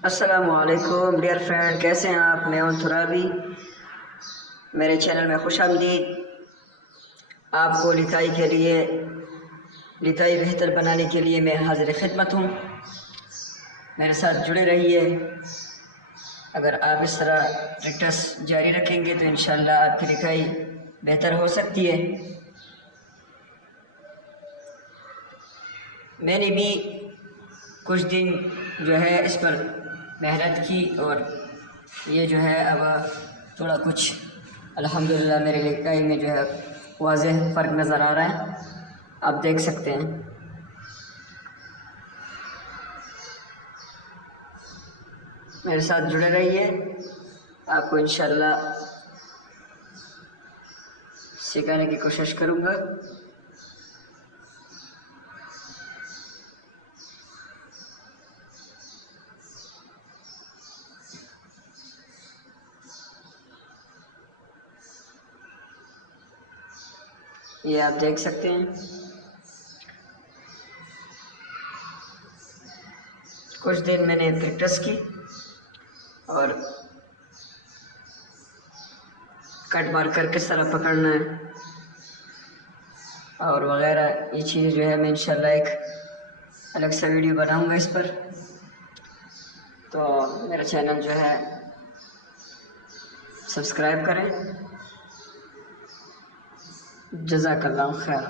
अस्सलामुअलैकुम dear friend, कैसे हैं आप। मैं हूं तुराबी, मेरे चैनल में खुश आमदीद। आपको लिखाई बेहतर बनाने के लिए मैं हाजिर खिदमत हूं। मेरे साथ जुड़े रहिए। अगर आप इस तरह प्रैक्टिस जारी रखेंगे तो इंशाल्लाह आपकी लिखाई बेहतर हो सकती है। मैंने भी कुछ दिन जो है इस पर मेहनत की और ये जो है अब थोड़ा कुछ अल्हम्दुलिल्लाह मेरी लिखाई में जो है वाज़ेह फ़र्क नज़र आ रहा है, आप देख सकते हैं। मेरे साथ जुड़े रहिए, आपको इंशाल्लाह सिखाने की कोशिश करूँगा। ये आप देख सकते हैं। कुछ दिन मैंने प्रैक्टिस की और कट मार्कर किस तरह पकड़ना है और वगैरह ये चीज़ जो है मैं इंशाल्लाह एक अलग सा वीडियो बनाऊंगा इस पर। तो मेरा चैनल जो है सब्सक्राइब करें। जज़ाकल्लाह खैर।